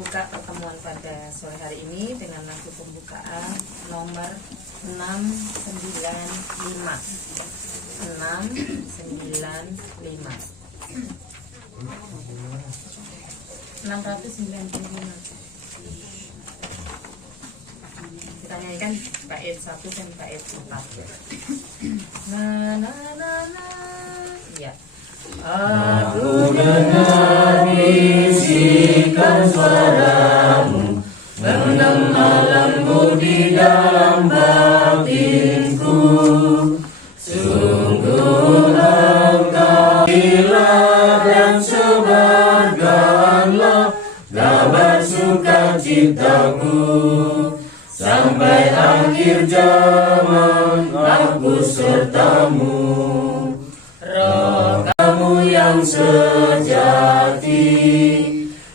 buka pertemuan pada sore hari ini dengan lagu pembukaan nomor 695. 695. Kita nyanyikan bait 1 dan bait 4 ya. Ya. Aku dengar bisikan suaramu, menggema lembut di dalam batinku. Sungguh engkau gila dan sebarkanlah kabar sukacitaku. Sampai akhir zaman aku sertamu. Roh kamu yang sejati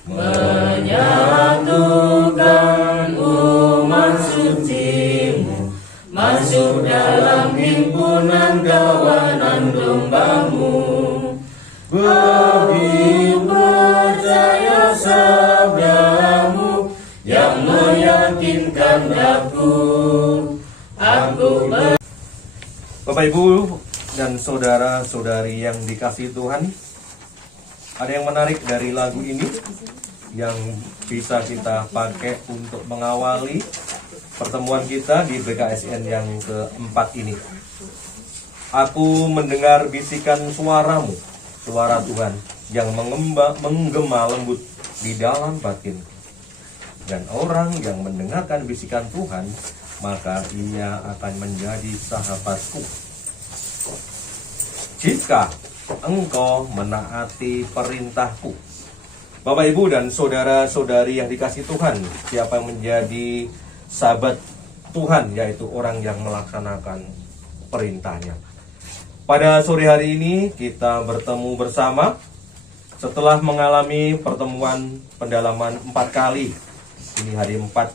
menyatukan umat sucimu, masuk dalam himpunan kawanan dombamu. Bagi percaya sabdamu yang meyakinkan aku. Bapak Ibu dan saudara-saudari yang dikasihi Tuhan, ada yang menarik dari lagu ini yang bisa kita pakai untuk mengawali pertemuan kita di BKSN yang keempat ini. Aku mendengar bisikan suaramu, suara Tuhan yang menggema lembut di dalam batin. Dan orang yang mendengarkan bisikan Tuhan, maka ia akan menjadi sahabatku. Jika engkau menaati perintahku. Bapak Ibu dan saudara-saudari yang dikasihi Tuhan, siapa yang menjadi sahabat Tuhan, yaitu orang yang melaksanakan perintahnya. Pada sore hari ini kita bertemu bersama setelah mengalami pertemuan pendalaman 4 kali. Ini hari 4.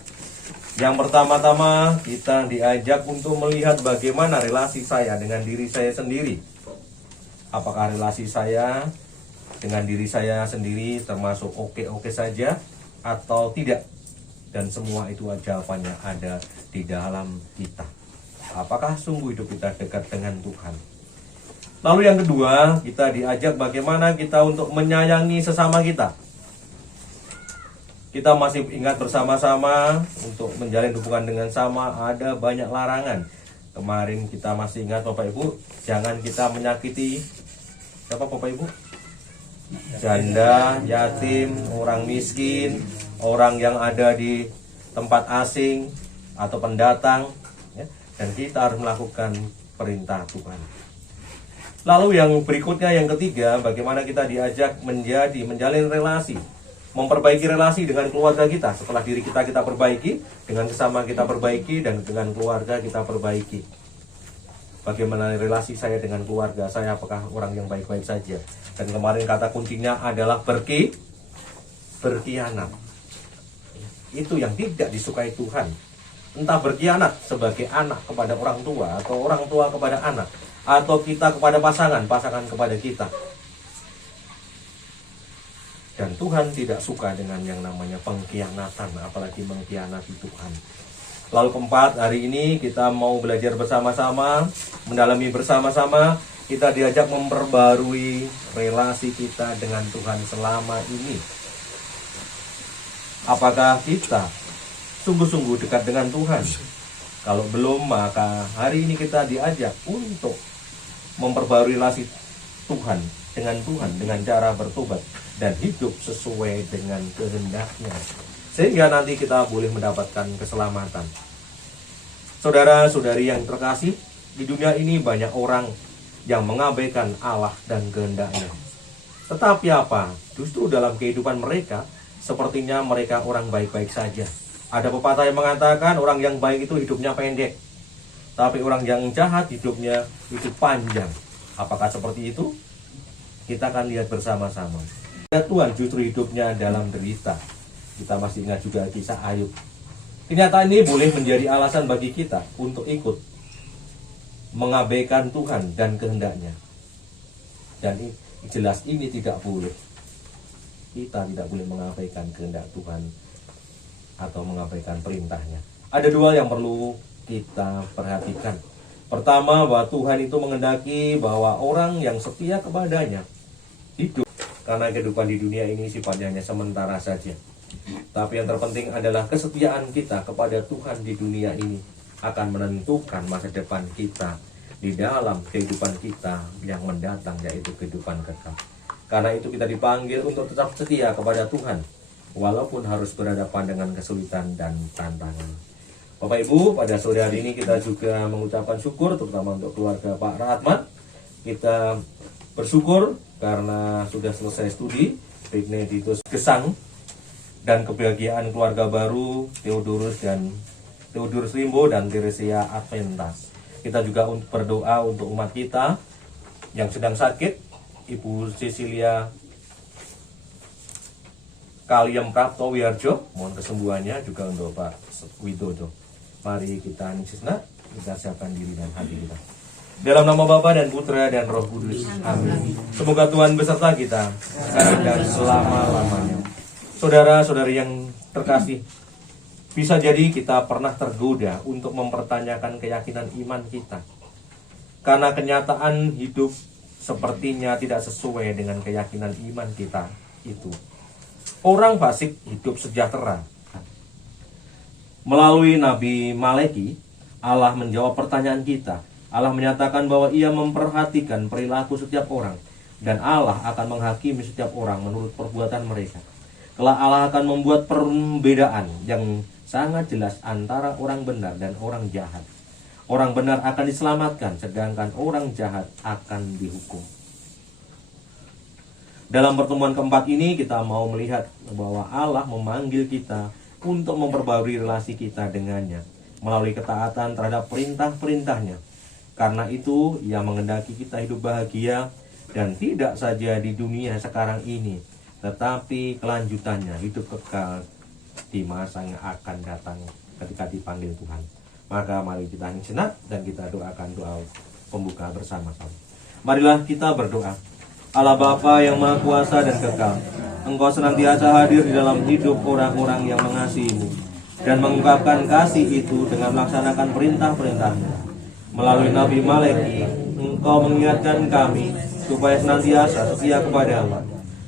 Yang pertama-tama kita diajak untuk melihat bagaimana relasi saya dengan diri saya sendiri. Apakah relasi saya dengan diri saya sendiri termasuk oke-oke saja atau tidak? Dan semua itu jawabannya ada di dalam kita. Apakah sungguh hidup kita dekat dengan Tuhan? Lalu yang kedua, kita diajak bagaimana kita untuk menyayangi sesama kita. Kita masih ingat bersama-sama untuk menjalin hubungan dengan sama, ada banyak larangan. Kemarin kita masih ingat Bapak Ibu, jangan kita menyakiti siapa Bapak Ibu? Janda, yatim, orang miskin, orang yang ada di tempat asing atau pendatang, ya. Dan kita harus melakukan perintah Tuhan. Lalu yang berikutnya, yang ketiga, bagaimana kita diajak menjalin relasi, memperbaiki relasi dengan keluarga kita. Setelah diri kita perbaiki, dengan sesama kita perbaiki, dan dengan keluarga kita perbaiki. Bagaimana relasi saya dengan keluarga saya, apakah orang yang baik-baik saja? Dan kemarin kata kuncinya adalah berkhianat. Itu yang tidak disukai Tuhan. Entah berkhianat sebagai anak kepada orang tua, atau orang tua kepada anak, atau kita kepada pasangan kepada kita. Dan Tuhan tidak suka dengan yang namanya pengkhianatan, apalagi mengkhianati Tuhan. Lalu keempat, hari ini kita mau belajar bersama-sama, mendalami bersama-sama. Kita diajak memperbarui relasi kita dengan Tuhan selama ini. Apakah kita sungguh-sungguh dekat dengan Tuhan? Kalau belum, maka hari ini kita diajak untuk memperbarui relasi Tuhan dengan cara bertobat dan hidup sesuai dengan kehendaknya, sehingga nanti kita boleh mendapatkan keselamatan. Saudara-saudari yang terkasih, di dunia ini banyak orang yang mengabaikan Allah dan kehendaknya. Tetapi apa? Justru dalam kehidupan mereka, sepertinya mereka orang baik-baik saja. Ada pepatah yang mengatakan orang yang baik itu hidupnya pendek, tapi orang yang jahat hidupnya itu panjang. Apakah seperti itu? Kita akan lihat bersama-sama. Tuhan justru hidupnya dalam derita. Kita masih ingat juga kisah Ayub. Kenyataan ini boleh menjadi alasan bagi kita untuk ikut mengabaikan Tuhan dan kehendaknya. Dan jelas ini tidak boleh. kita tidak boleh mengabaikan kehendak Tuhan atau mengabaikan perintahnya. Ada dua yang perlu kita perhatikan. Pertama, bahwa Tuhan itu menghendaki bahwa orang yang setia kepadanya hidup. Karena kehidupan di dunia ini sifatnya hanya sementara saja. Tapi yang terpenting adalah kesetiaan kita kepada Tuhan di dunia ini akan menentukan masa depan kita di dalam kehidupan kita yang mendatang, yaitu kehidupan kekal. Karena itu kita dipanggil untuk tetap setia kepada Tuhan, walaupun harus berhadapan dengan kesulitan dan tantangan. Bapak Ibu, pada sore hari ini kita juga mengucapkan syukur terutama untuk keluarga Pak Ratman. Kita bersyukur karena sudah selesai studi Benedictus Gesang, dan kebahagiaan keluarga baru Theodorus Limbo dan Teresia Adventas. Kita juga berdoa untuk umat kita yang sedang sakit, Ibu Cecilia Kaliem Prapto Wiharjo, mohon kesembuhannya, juga untuk Pak Widodo. Mari kita nisisna, kita siapkan diri dan hati kita. Dalam nama Bapa dan Putra dan Roh Kudus. Amin. Semoga Tuhan beserta kita sekarang dan selama-lamanya. Saudara-saudari yang terkasih, bisa jadi kita pernah tergoda untuk mempertanyakan keyakinan iman kita. Karena kenyataan hidup sepertinya tidak sesuai dengan keyakinan iman kita itu. Orang fasik hidup sejahtera. Melalui Nabi Maleki, Allah menjawab pertanyaan kita. Allah menyatakan bahwa Ia memperhatikan perilaku setiap orang, dan Allah akan menghakimi setiap orang menurut perbuatan mereka. Kelak Allah akan membuat perbedaan yang sangat jelas antara orang benar dan orang jahat. Orang benar akan diselamatkan, sedangkan orang jahat akan dihukum. Dalam pertemuan keempat ini kita mau melihat bahwa Allah memanggil kita untuk memperbarui relasi kita dengannya melalui ketaatan terhadap perintah-perintahnya. Karena itu Ia menghendaki kita hidup bahagia, dan tidak saja di dunia sekarang ini, tetapi kelanjutannya hidup kekal di masa yang akan datang ketika dipanggil Tuhan. Maka mari kita hening sejenak dan kita doakan doa pembuka bersama-sama. Marilah kita berdoa. Allah Bapa yang Maha Kuasa dan kekal, Engkau senantiasa hadir di dalam hidup orang-orang yang mengasihi-Mu dan mengungkapkan kasih itu dengan melaksanakan perintah-perintah-Mu. Melalui Nabi Maleki, Engkau mengingatkan kami supaya senantiasa setia kepada-Mu.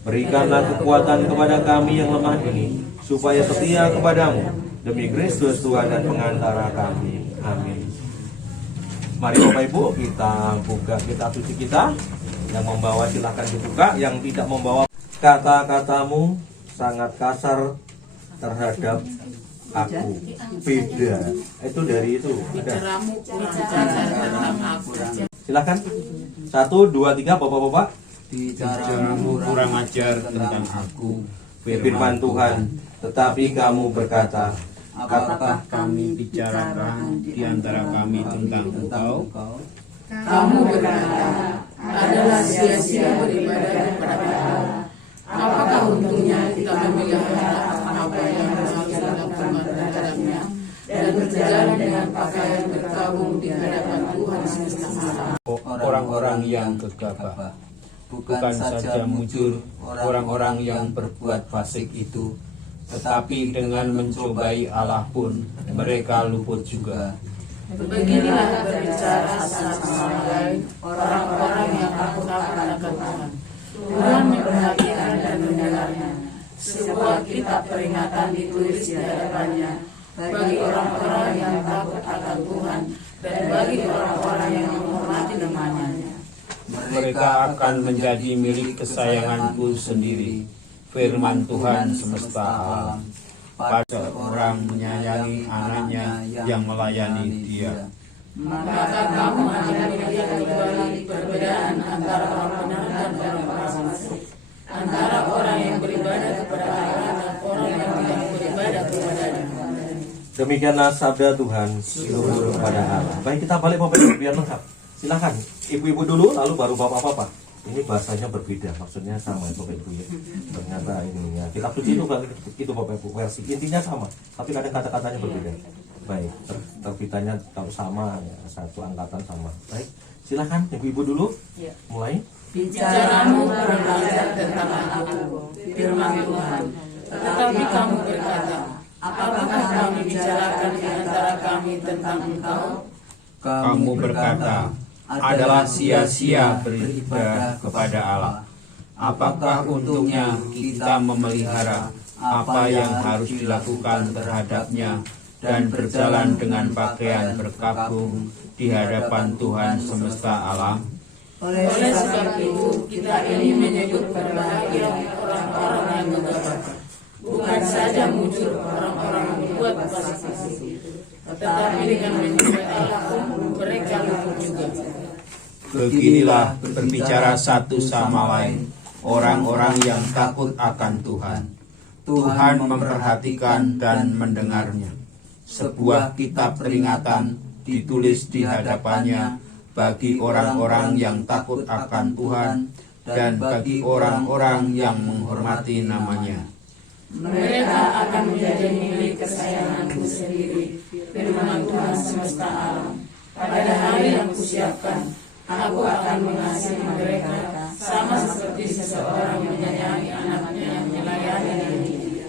Berikanlah kekuatan kepada kami yang lemah ini, supaya setia kepada-Mu demi Kristus Tuhan dan pengantara kami. Amin. Mari Bapak Ibu, kita buka kitab suci kita. Yang membawa silakan dibuka, yang tidak membawa. Kata-katamu sangat kasar terhadap aku. Beda. Itu dari itu. Ada. Silakan. 1, 2, 3, Bapak-bapak. Bicaramu kurang ajar tentang aku, Firman Tuhan. Tetapi kamu berkata, apakah kami bicarakan di antara kami tentang engkau? Kamu berkata, adalah sia-sia beribadah kepada Allah. Apakah untungnya kita memelihara apa yang harus dilakukan terhadapnya dan berjalan dengan pakaian berkabung di hadapan Tuhan semesta alam? Orang-orang yang gegabah, bukan saja mujur orang-orang yang berbuat fasik itu, tetapi dengan mencobai Allah pun mereka luput juga. Beginilah berbicara satu sama lain orang-orang yang takut akan Tuhan. Tuhan memperhatikan dan mendengarnya. Sebuah kitab peringatan ditulis di hadapannya bagi orang-orang yang takut akan Tuhan dan bagi orang-orang yang menghormati namanya. Mereka akan menjadi milik kesayanganku sendiri, firman Tuhan semesta alam. Pada orang menyayangi anaknya yang melayani dia. Maka kamu akan melihat kembali perbedaan antara orang benar dan orang fasik, antara orang yang beribadah kepada Allah dan orang yang tidak beribadah kepadanya. Demikianlah sabda Tuhan, luhur kepada Allah. Baik, kita balik Bapak Ibu biar lengkap. Silakan, ibu-ibu dulu, lalu baru bapak-bapak. Ini bahasanya berbeda, maksudnya sama Bapak Ibu ya. Ternyata ini ya, kitab suci itu Bapak Ibu, versi intinya sama, tapi kadang kata-katanya berbeda. Baik, terbitannya kalau sama ya, satu angkatan sama. Baik, silakan ibu-ibu dulu. Mulai. Bicaramu kurang ajar tentang aku, firman Tuhan. Tetapi kamu berkata, apakah kami bicarakan di antara kami tentang Engkau? Kamu berkata, adalah sia-sia beribadah kepada Allah. Apakah untungnya kita memelihara apa yang harus dilakukan terhadapnya dan berjalan dengan pakaian berkabung di hadapan Tuhan semesta alam? Oleh sebab itu, kita ini menyebut berbahagia orang-orang yang gegabah, bukan saja mujur orang-orang yang berbuat fasik, tetapi dengan menyembah Allah pun mereka luput juga. Beginilah berbicara satu sama lain orang-orang yang takut akan Tuhan. Tuhan memperhatikan dan mendengarnya. Sebuah kitab peringatan ditulis di hadapannya bagi orang-orang yang takut akan Tuhan dan bagi orang-orang yang menghormati namanya. Mereka akan menjadi milik kesayanganku sendiri, firman Tuhan semesta alam. Pada hari yang kusiapkan, aku akan mengasihi mereka sama seperti seseorang menyayangi anaknya yang melayani dirinya.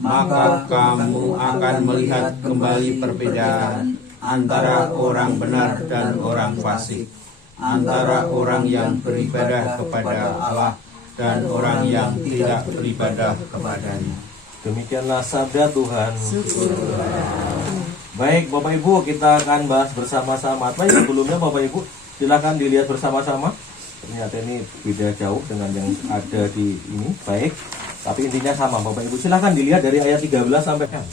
Maka kamu akan melihat kembali perbedaan antara orang benar dan orang fasik, antara orang yang beribadah kepada Allah dan orang yang tidak beribadah kepadanya. Demikianlah sabda Tuhan. Baik Bapak Ibu, kita akan bahas bersama-sama. Baik, sebelumnya Bapak Ibu silakan dilihat bersama-sama. Ternyata ini beda jauh dengan yang ada di ini. Baik, tapi intinya sama Bapak Ibu. Silakan dilihat dari ayat 13 sampai kan.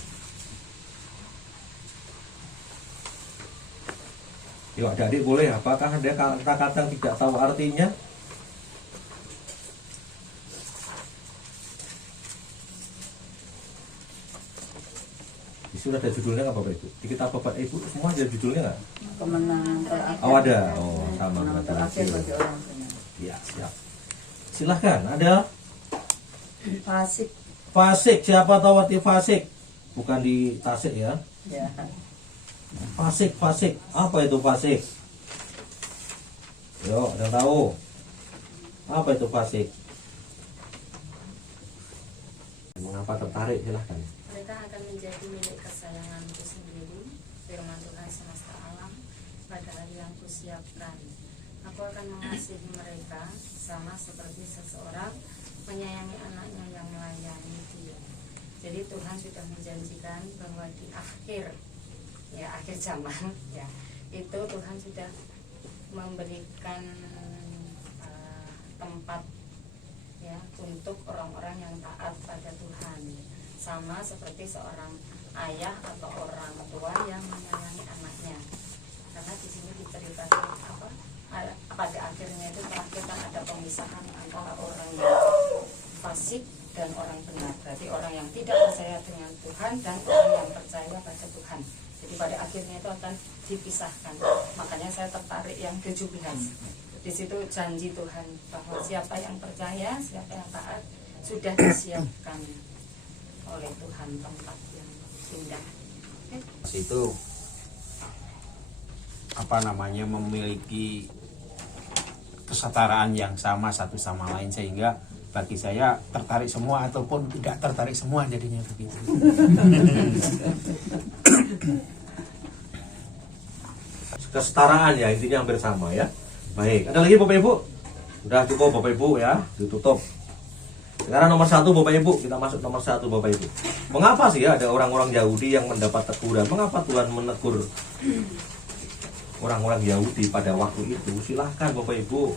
Yuk adik-adik boleh, apakah ada kata-kata yang tidak tahu artinya? Di sini ada judulnya nggak Bapak Ibu? Di kitab Bapak Ibu semua ada judulnya nggak? Kemenangan terakhir. Oh ada, oh sama. Kemenangan terakhir bagi orang benar. Ya siap. Silahkan, ada Fasik. fasik. Siapa tahu arti fasik? Bukan di Tasik ya. Ya. Fasik. Apa itu fasik? Yo, ada yang tahu? Apa itu fasik? Mengapa tertarik? Silahkan. Mereka akan menjadi milik kesayanganku sendiri, firman Tuhan semesta alam, pada hari yang kusiapkan. Aku akan mengasihi mereka sama seperti seseorang menyayangi anaknya yang melayani dia. Jadi Tuhan sudah menjanjikan bahwa di akhir zaman ya, itu Tuhan sudah memberikan tempat ya untuk orang-orang yang taat pada Tuhan, sama seperti seorang ayah atau orang tua yang menyayangi anaknya. Karena di sini diceritakan pada akhirnya itu terakhir kan ada pemisahan antara orang yang fasik dan orang benar. Berarti orang yang tidak percaya dengan Tuhan dan orang yang percaya pada Tuhan. Jadi pada akhirnya itu akan dipisahkan. Makanya saya tertarik yang 17. Di situ janji Tuhan bahwa siapa yang percaya, siapa yang taat, sudah disiapkan oleh Tuhan tempat yang indah. Itu memiliki kesetaraan yang sama satu sama lain, sehingga bagi saya tertarik semua ataupun tidak tertarik semua jadinya begitu. Kesetaraan ya, intinya hampir sama ya. Baik, ada lagi Bapak Ibu? Udah cukup Bapak Ibu ya, ditutup. Sekarang nomor 1 Bapak Ibu, kita masuk nomor 1 Bapak Ibu. Mengapa sih ya ada orang-orang Yahudi yang mendapat teguran? Mengapa Tuhan menegur orang-orang Yahudi pada waktu itu? Silahkan Bapak Ibu.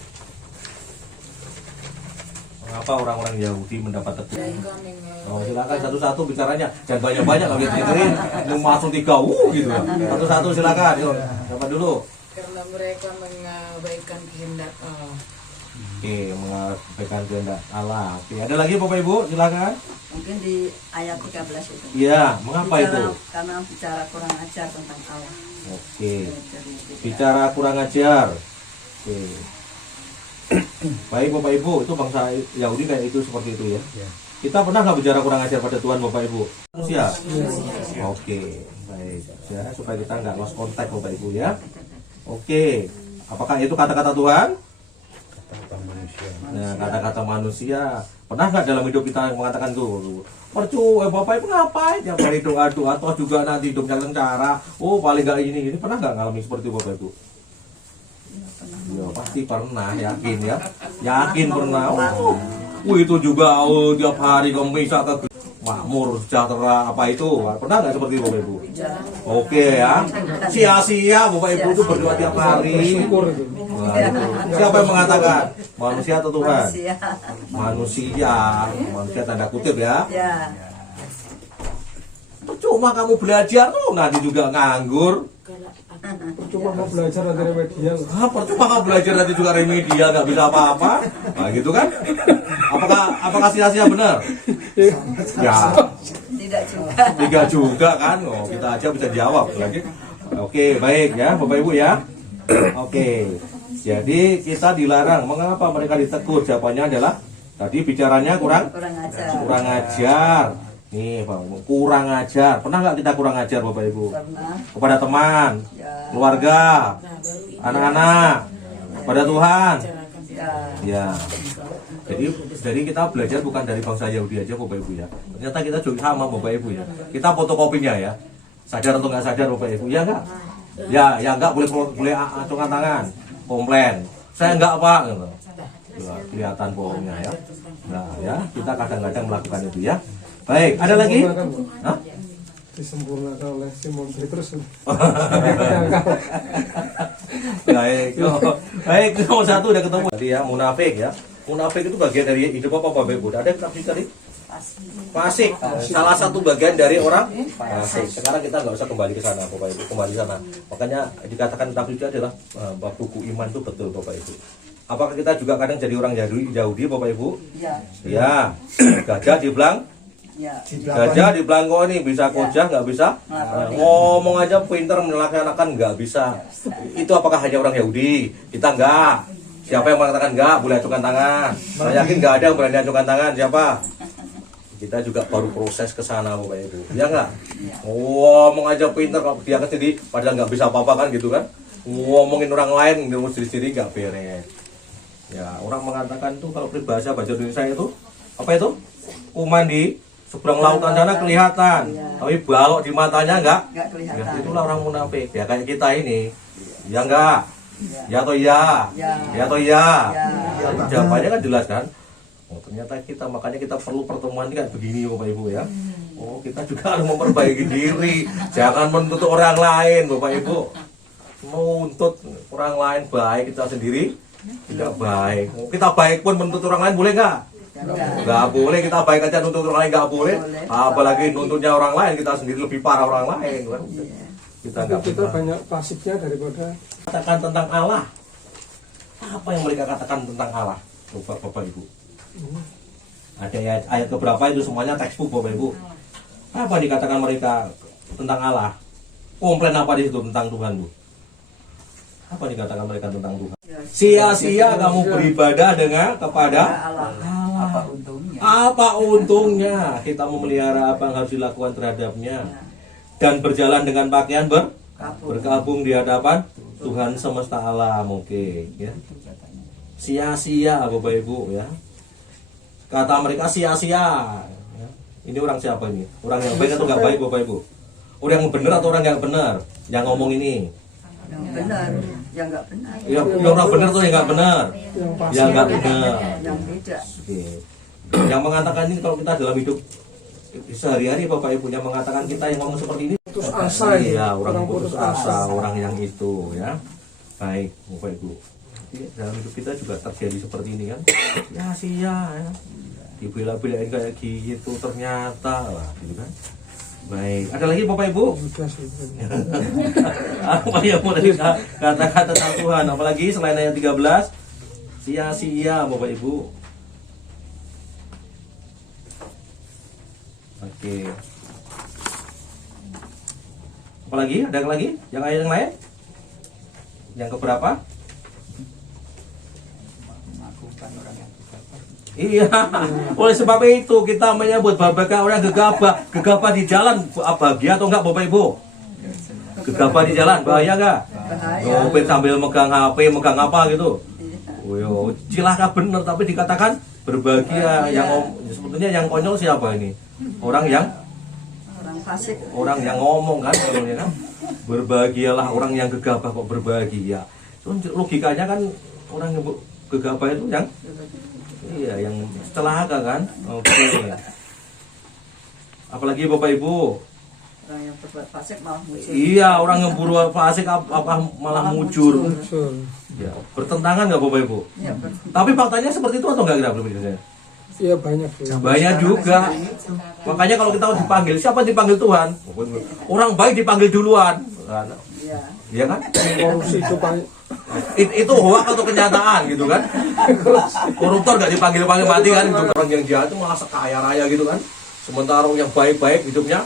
Mengapa orang-orang Yahudi mendapat teguran? Oh, silakan satu-satu bicaranya. Jangan banyak-banyak kalau gituin. Langsung 3 gitu. Satu-satu silakan. Yuk, siapa dulu? Karena mereka mengabaikan kehendak Allah. Oke, mengabaikan kehendak Allah. Oke, ada lagi Bapak Ibu, silakan. Mungkin di ayat 13 itu. Iya, mengapa itu? Karena bicara kurang ajar tentang Allah. Oke. Bicara kurang ajar. Oke. Baik Bapak Ibu, itu bangsa Yahudi kayak itu seperti itu ya. Kita pernah nggak bicara kurang ajar pada Tuhan Bapak Ibu? Manusia. Oke, baik. Ya, supaya kita nggak lost contact Bapak Ibu ya. Oke. Apakah itu kata-kata Tuhan? kata-kata manusia. Nah, kata-kata manusia. Pernah nggak dalam hidup kita mengatakan tuh, Bapak Ibu ngapain? Tiap hari doa-doa, atau juga nanti hidupnya cara. Oh, paling nggak ini. Pernah nggak ngalamin seperti itu, Bapak Ibu? Ya, pasti pernah, yakin ya. Yakin pernah. Oh, itu juga tiap hari kamu bisa ke makmur, sejahtera, apa itu? Pernah nggak seperti itu, Bapak Ibu? Oke ya. Sia-sia Bapak Ibu itu berdoa tiap hari. Nah, itu. Siapa yang mengatakan? Manusia atau Tuhan? Manusia. Manusia tanda kutip ya. Ya. Percuma kamu belajar tuh nanti juga nganggur. Cuma mau belajar dari remedial. Percuma kamu belajar nanti juga remedial nggak bisa apa-apa. Nah gitu kan? Apakah sia-sia benar? Ya. Tidak juga. Tidak juga kan? Oh, kita aja bisa jawab lagi. Oke, baik ya Bapak Ibu ya. Oke. Jadi kita dilarang. Mengapa mereka ditegur? Jawabannya adalah tadi bicaranya kurang ajar. Nih, Pak, kurang ajar. Pernah nggak kita kurang ajar, Bapak Ibu? Pernah. Kepada teman, Ya. keluarga, anak-anak, kepada Tuhan. Ya. Ya. Jadi kita belajar bukan dari bangsa Yahudi aja, Bapak Ibu ya. Ternyata kita juga sama, Bapak Ibu ya. Kita fotokopinya ya. Sadar atau nggak sadar, Bapak Ibu? Ya nggak? Ya nggak boleh acungan tangan, komplain. Saya nggak Pak. Gitu. Ya, kelihatan bohongnya ya. Nah ya, kita kadang-kadang melakukan itu ya. Baik, ada lagi? Hah? Disempurnakan oleh Simon Petrus. Baik, baik, nomor 1 udah ketemu tadi ya, munafik ya. Munafik itu bagian dari hidup apa Bapak Ibu? Ada yang tadi? Fasik. Salah satu bagian dari orang fasik. Sekarang kita nggak usah kembali ke sana, Bapak Ibu. Kembali sana. Makanya dikatakan tafsir adalah buku iman itu betul, Bapak Ibu. Apakah kita juga kadang jadi orang Yahudi, Bapak Ibu? Ya. Ya. Gajah dibelang. Ya. Gajah di belangko ini bisa kojah nggak bisa, ngomong aja pinter melaksanakan nggak bisa. Itu apakah hanya orang Yahudi? Kita enggak. Siapa yang mengatakan enggak boleh acungkan tangan? Saya yakin nggak ada yang berani acungkan tangan. Siapa? Kita juga baru proses ke sana, Bapak Ibu. Ya nggak? Ngomong aja pinter kalau dia sendiri, padahal nggak bisa apa-apa kan gitu kan? Ngomongin orang lain, ngomong sendiri nggak beres. Ya orang mengatakan tuh kalau peribahasa bahasa Indonesia itu apa itu? Kuman di seberang lautan sana kelihatan, tapi balok di matanya enggak kelihatan. Ya, itulah orang munafik. Ya kayak kita ini, ya enggak, ya atau ya, ya atau ya. Jawabannya kan jelas kan. Oh ternyata kita, makanya kita perlu pertemuan ini kayak begini Bapak Ibu ya. Oh kita juga harus memperbaiki diri, jangan menuntut orang lain Bapak Ibu. Menuntut orang lain baik, kita sendiri tidak baik. Kita baik pun menuntut orang lain boleh nggak? Nggak boleh, kita baik aja nuntut orang lain nggak boleh. Apalagi nuntutnya orang lain, kita sendiri lebih parah orang lain kan. Kita banyak klasiknya daripada katakan tentang Allah. Apa yang mereka katakan tentang Allah, Bapak Ibu? Ada ayat keberapa itu semuanya textbook Bapak Ibu. Apa dikatakan mereka tentang Allah? Komplain apa di situ tentang Tuhan Bu? Apa dikatakan mereka tentang Tuhan? Sia-sia kamu beribadah kepada Allah. Apa untungnya kita memelihara apa yang harus dilakukan terhadapnya dan berjalan dengan pakaian berkabung di hadapan Tuhan semesta alam. Oke ya. Sia-sia Bapak Ibu ya. Kata mereka sia-sia ya. Ini orang siapa ini? Orang yang baik atau nggak baik Bapak Ibu? Orang yang benar atau orang yang benar? Yang ngomong ini Yang benar, yang nggak benar. yang orang benar tuh yang nggak benar, yang nggak benar. Yang tidak. Oke. Yang mengatakan ini kalau kita dalam hidup sehari-hari Bapak Ibu yang mengatakan kita yang ngomong seperti ini putus asa. Iya, orang putus asa, orang yang itu ya. Baik, Bapak Ibu. Jadi, dalam hidup kita juga terjadi seperti ini kan. Ya sia ya. Dibela-belain kayak gitu ternyata lah gitu kan. Baik, ada lagi Bapak Ibu? Apa yang mau kata-kata tentang Tuhan? Apalagi selain ayat 13, sia-sia Bapak Ibu. Oke. Apalagi? Ada lagi? Yang ayat yang lain? Yang keberapa? Iya, oleh sebab itu kita menyebut bagaikan orang gegabah di jalan. Bahagia atau enggak Bapak Ibu? Gegabah di jalan, bahaya enggak? Bahaya. Ngopin sambil megang HP, megang apa gitu. Yo, cilaka bener tapi dikatakan berbahagia. Sebetulnya yang konyol siapa ini? Orang yang fasik. Orang yang ngomong kan, sebetulnya kan. Berbahagialah orang yang gegabah kok berbahagia. Cuman logikanya kan orang yang gegabah itu yang yang celaka kan. Oke. Apalagi Bapak Ibu. Orang yang berbuat fasik malah mujur. Iya, orang yang berbuat fasik apa malah mujur. Betul. Ya, bertentangan nggak Bapak Ibu? Ya, Tapi faktanya seperti itu atau enggak kira berpikirnya? Iya banyak Bu. Banyak juga. Makanya kalau kita dipanggil, siapa yang dipanggil Tuhan? Orang baik dipanggil duluan. Iya. Iya kan? Korupsi itu paling Itu hoak atau kenyataan gitu kan? Koruptor nggak dipanggil-panggil mati kan? Itu orang yang jahat itu malah sekaya raya gitu kan? Sementara orang yang baik-baik hidupnya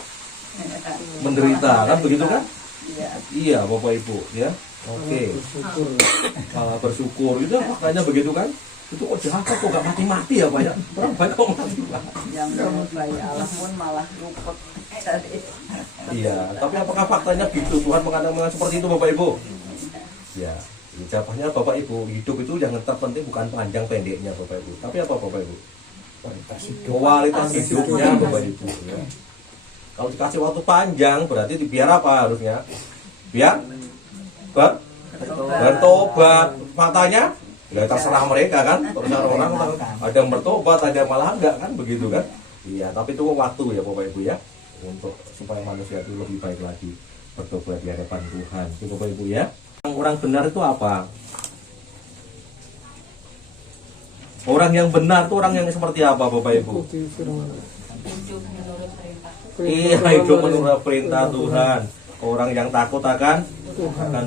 menderita kan begitu kan? Iya. Iya Bapak Ibu ya. Oke. bersyukur. Malah bersyukur itu makanya begitu kan? Itu kok jahat kok nggak mati-mati ya Pak ya? Orang baik kok mati Pak. Yang menyukai Allah pun malah luput dari. Iya, tapi apakah faktanya gitu? Tuhan mengatakan seperti itu Bapak Ibu? Ya, jawabannya Bapak Ibu, hidup itu yang terpenting bukan panjang pendeknya Bapak Ibu. Tapi apa Bapak Ibu? Kualitas hidupnya Bapak Ibu ya. Kalau dikasih waktu panjang berarti biar apa harusnya? Biar bertobat. Faktanya ya terserah mereka kan. Terserah orang ada yang bertobat, ada yang malah enggak kan begitu kan? Iya, tapi itu waktu ya Bapak Ibu ya. Untuk supaya manusia itu lebih baik lagi bertobat di hadapan Tuhan. Itu Bapak Ibu ya. Orang benar itu apa? Orang yang benar itu orang yang seperti apa Bapak Ibu? Ikuti firman. Hidup menurut perintah. Iya, hidup menurut perintah Tuhan. Orang yang takut akan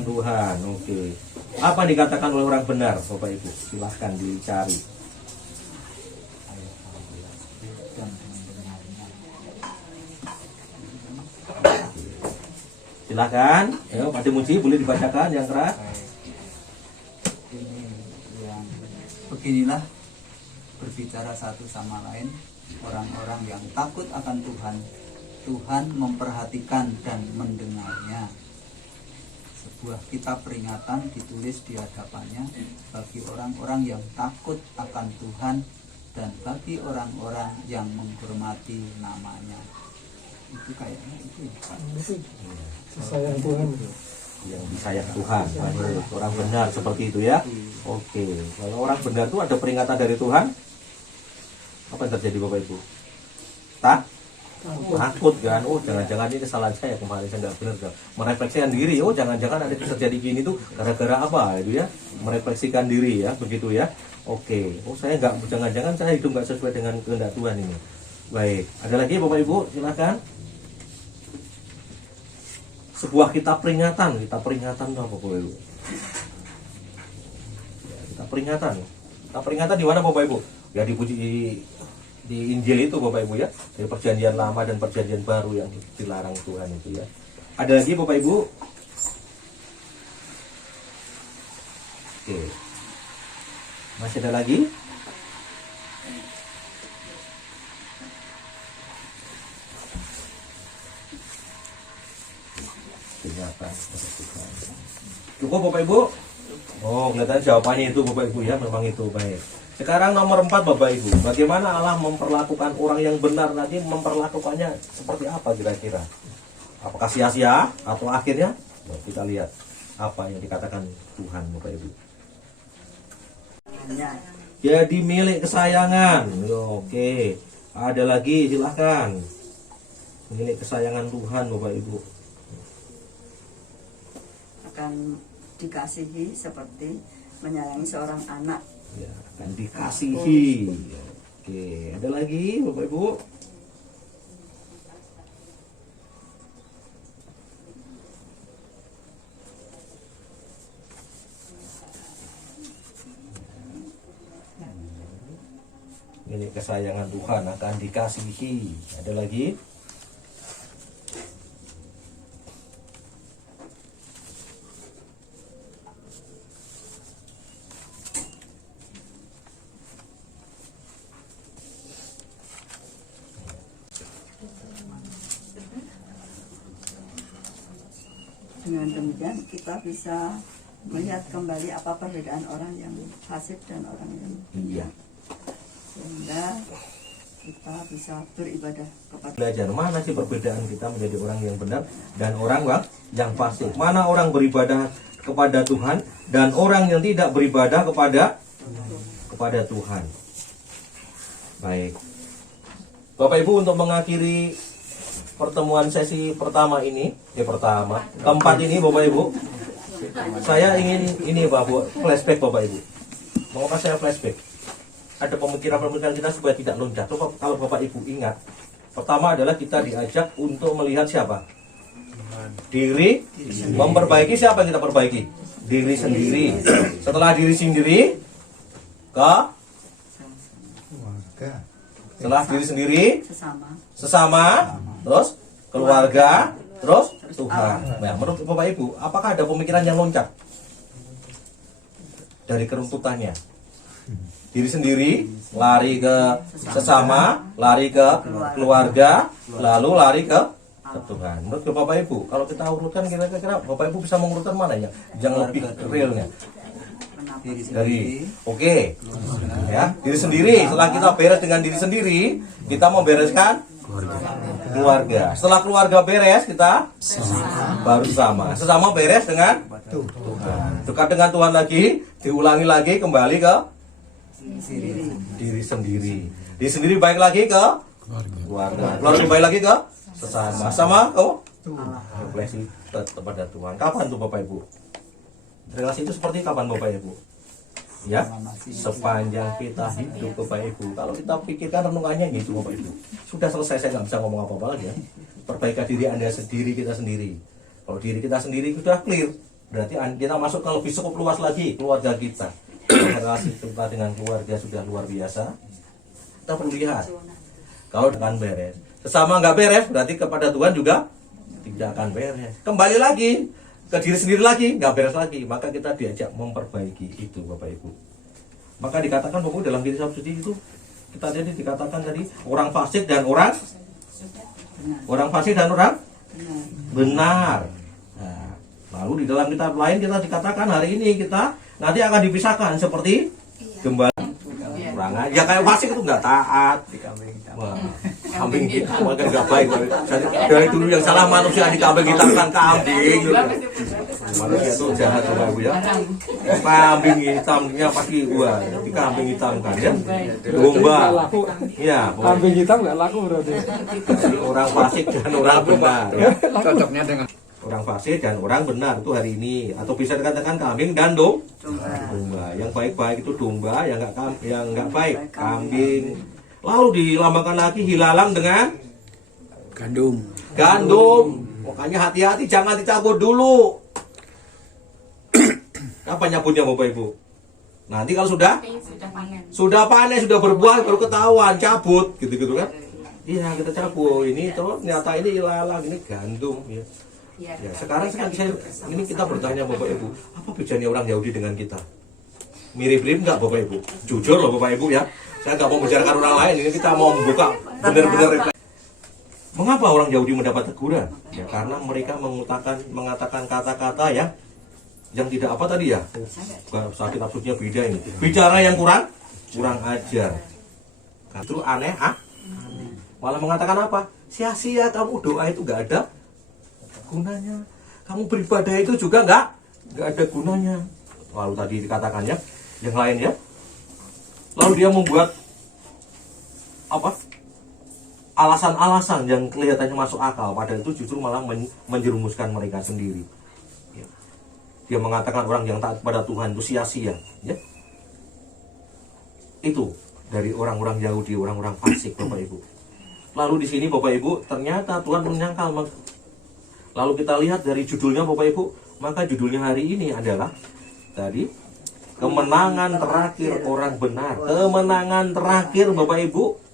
Tuhan. Oke. Apa yang dikatakan oleh orang benar Bapak Ibu? Silahkan dicari. Silakan, ya, Pak Muji boleh dibacakan yang keras. Beginilah berbicara satu sama lain orang-orang yang takut akan Tuhan. Tuhan memperhatikan dan mendengarnya. Sebuah kitab peringatan ditulis di hadapannya bagi orang-orang yang takut akan Tuhan dan bagi orang-orang yang menghormati namanya. Itu kayaknya itu ya Pak. Sayang Tuhan. Yang disayang Tuhan, orang benar seperti itu ya. Oke, kalau orang benar itu ada peringatan dari Tuhan, apa yang terjadi Bapak Ibu? Takut kan? Oh jangan-jangan ini kesalahan saya kemarin saya nggak benar kan? Merefleksikan diri. Oh jangan-jangan ada terjadi gini tuh gara-gara apa itu ya? Merefleksikan diri ya, begitu ya. Oke, oh saya nggak, jangan-jangan saya hidup nggak sesuai dengan kehendak Tuhan ini. Baik, ada lagi Bapak Ibu, silakan. Sebuah kitab peringatan itu apa Bapak Ibu? Ya, kitab peringatan di mana Bapak Ibu? Ya dipuji di Injil itu Bapak Ibu ya, dari perjanjian lama dan perjanjian baru yang dilarang Tuhan itu ya. Ada lagi Bapak Ibu? Oke. Masih ada lagi? Cukup Bapak Ibu? Oh, kelihatan jawabannya itu Bapak Ibu ya, memang itu baik. Sekarang nomor 4 Bapak Ibu, bagaimana Allah memperlakukan orang yang benar nanti memperlakukannya seperti apa kira-kira? Apakah sia-sia atau akhirnya? Nah, kita lihat apa yang dikatakan Tuhan Bapak Ibu. Jadi milik kesayangan. Oke. Ada lagi silahkan. Milik kesayangan Tuhan Bapak Ibu. Akan dikasihi seperti menyayangi seorang anak. Ya, akan dikasihi. Oke, ada lagi Bapak Ibu? Milik kesayangan Tuhan akan dikasihi. Ada lagi? Dengan demikian kita bisa melihat kembali apa perbedaan orang yang fasik dan orang yang Iya. sehingga kita bisa beribadah kepada Belajar mana sih perbedaan kita menjadi orang yang benar dan orang yang fasik. Mana orang beribadah kepada Tuhan dan orang yang tidak beribadah kepada Tuhan. Baik. Bapak Ibu, untuk mengakhiri pertemuan sesi pertama ini, keempat ini Bapak Ibu, saya ingin ini Bapak, flashback Bapak Ibu. Mengapa saya flashback? Ada pemikiran-pemikiran kita supaya tidak loncat. Kalau Bapak Ibu ingat, pertama adalah kita diajak untuk melihat siapa? Diri, memperbaiki. Siapa yang kita perbaiki? Diri sendiri. Setelah diri sendiri, setelah diri sendiri, sesama, terus keluarga, terus Tuhan. Nah, menurut Bapak Ibu, apakah ada pemikiran yang loncat dari keruntutannya? Diri sendiri, lari ke sesama, lari ke keluarga, lalu lari ke Tuhan. Menurut Bapak Ibu, kalau kita urutkan kira-kira Bapak Ibu bisa mengurutkan mana yang lebih realnya? Dari ya, diri sendiri. Setelah kita beres dengan diri sendiri, kita membereskan keluarga. Setelah keluarga beres, kita baru sesama beres dengan Tuhan. Dekat dengan Tuhan lagi, diulangi lagi, kembali ke diri sendiri. Diri sendiri baik lagi ke keluarga. Keluarga baik lagi ke sama refleksi kepada Tuhan. Kapan tuh Bapak Ibu? Relasi itu seperti kapan Bapak Ibu? Ya, sepanjang kita hidup Bapak Ibu. Kalau kita pikirkan renungannya gitu Bapak Ibu, sudah selesai, saya nggak bisa ngomong apa-apa lagi ya. Perbaiki diri Anda sendiri, kita sendiri. Kalau diri kita sendiri sudah clear, berarti kita masuk ke lebih cukup luas lagi, keluarga kita. Relasi kita dengan keluarga sudah luar biasa. Kita perlu lihat, kalau akan beres, sesama nggak beres, berarti kepada Tuhan juga tidak akan beres. Kembali lagi ke diri sendiri lagi, nggak beres lagi. Maka kita diajak memperbaiki itu Bapak Ibu. Maka dikatakan Bapak Ibu dalam diri sendiri itu, kita jadi dikatakan tadi orang fasik dan orang fasik dan orang benar. Nah, lalu di dalam kitab lain kita dikatakan hari ini kita nanti akan dipisahkan seperti gembala. Kurang aja kayak fasik itu nggak taat. Wah, kambing hitam kan nggak baik. Dari dulu yang salah manusia dikambing hitamkan kambing. Manusia itu jahat Bapak Ibu ya. Kambing hitamnya pasti gua, di kambing hitam kan ya. Domba. Iya, Kambing hitam nggak laku berarti. orang fasik dan orang benar ya. Cocoknya dengan Orang fasik dan orang benar itu hari ini, atau bisa dikatakan kambing dan domba. Yang baik-baik itu domba, yang nggak baik kambing. Lalu dilambangkan lagi hilalang dengan gandum. Makanya hati-hati, jangan dicampur dulu. Kapan nyabutnya Bapak Ibu? Nanti kalau sudah panen, sudah berbuah, baru ketahuan cabut, gitu-gitu kan? Iya, kita cabut. Ini tuh ternyata ini ilalang, ini gandum. Ya, sekarang ini kita bertanya Bapak Ibu, apa bedanya orang Yahudi dengan kita? Mirip-mirip nggak Bapak Ibu? Jujur loh Bapak Ibu ya. Saya nggak mau membicarakan orang lain. Ini kita mau membuka benar-benar refleksi. Mengapa orang Yahudi mendapat teguran? Ya karena mereka mengatakan kata-kata yang tidak apa tadi ya? Sakit absurdnya beda ini. Bicara yang kurang ajar. Justru aneh, malah mengatakan apa? Sia-sia kamu doa itu nggak ada gunanya. Kamu beribadah itu juga nggak ada gunanya. Lalu tadi dikatakannya yang lain ya. Lalu dia membuat apa? Alasan-alasan yang kelihatannya masuk akal, padahal itu justru malah menjerumuskan mereka sendiri. Ya. Dia mengatakan orang yang taat pada Tuhan itu sia-sia, ya. Itu dari orang-orang Yahudi, orang-orang fasik, Bapak Ibu. Lalu di sini Bapak Ibu, ternyata Tuhan menyangkal. Lalu kita lihat dari judulnya Bapak Ibu, maka judulnya hari ini adalah tadi kemenangan terakhir orang benar. Kemenangan terakhir Bapak Ibu.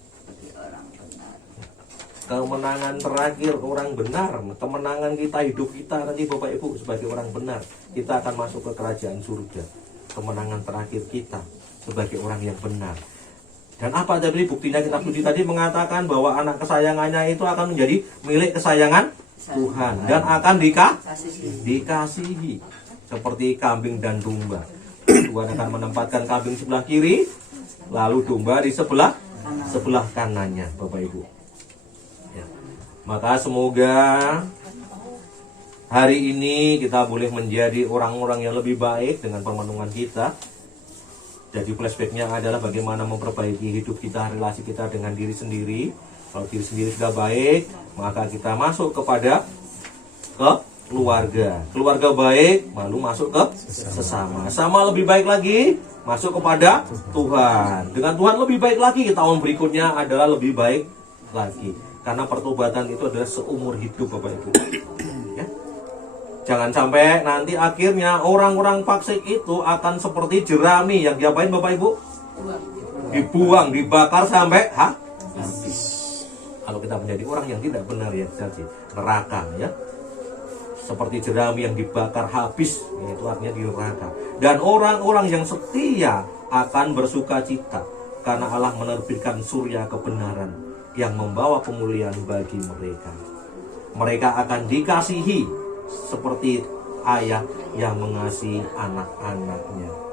Kemenangan terakhir orang benar. Kemenangan kita, hidup kita nanti Bapak Ibu sebagai orang benar. Kita akan masuk ke kerajaan surga. Kemenangan terakhir kita sebagai orang yang benar. Dan apa tadi buktinya? Kitab suci tadi mengatakan bahwa anak kesayangannya itu akan menjadi milik kesayangan Tuhan dan akan dikasihi. seperti kambing dan domba. Tuhan akan menempatkan kambing sebelah kiri, lalu domba di sebelah kanannya, Bapak Ibu. Ya. Maka semoga hari ini kita boleh menjadi orang-orang yang lebih baik dengan permenungan kita. Jadi flashbacknya adalah bagaimana memperbaiki hidup kita, relasi kita dengan diri sendiri. Kalau diri sendiri sudah baik, maka kita masuk kepada keluarga baik, lalu masuk ke sesama lebih baik lagi, masuk kepada Tuhan. Dengan Tuhan lebih baik lagi, tahun berikutnya adalah lebih baik lagi. Karena pertobatan itu adalah seumur hidup, Bapak Ibu. Ya. Jangan sampai nanti akhirnya orang-orang fasik itu akan seperti jerami yang diapain, Bapak Ibu? Dibuang, dibakar sampai habis. Kalau kita menjadi orang yang tidak benar, ya jadi neraka, ya. Seperti jerami yang dibakar habis, itu artinya di neraka. Dan orang-orang yang setia akan bersuka cita karena Allah menerbitkan surya kebenaran yang membawa pemulihan bagi mereka. Mereka akan dikasihi seperti ayah yang mengasihi anak-anaknya.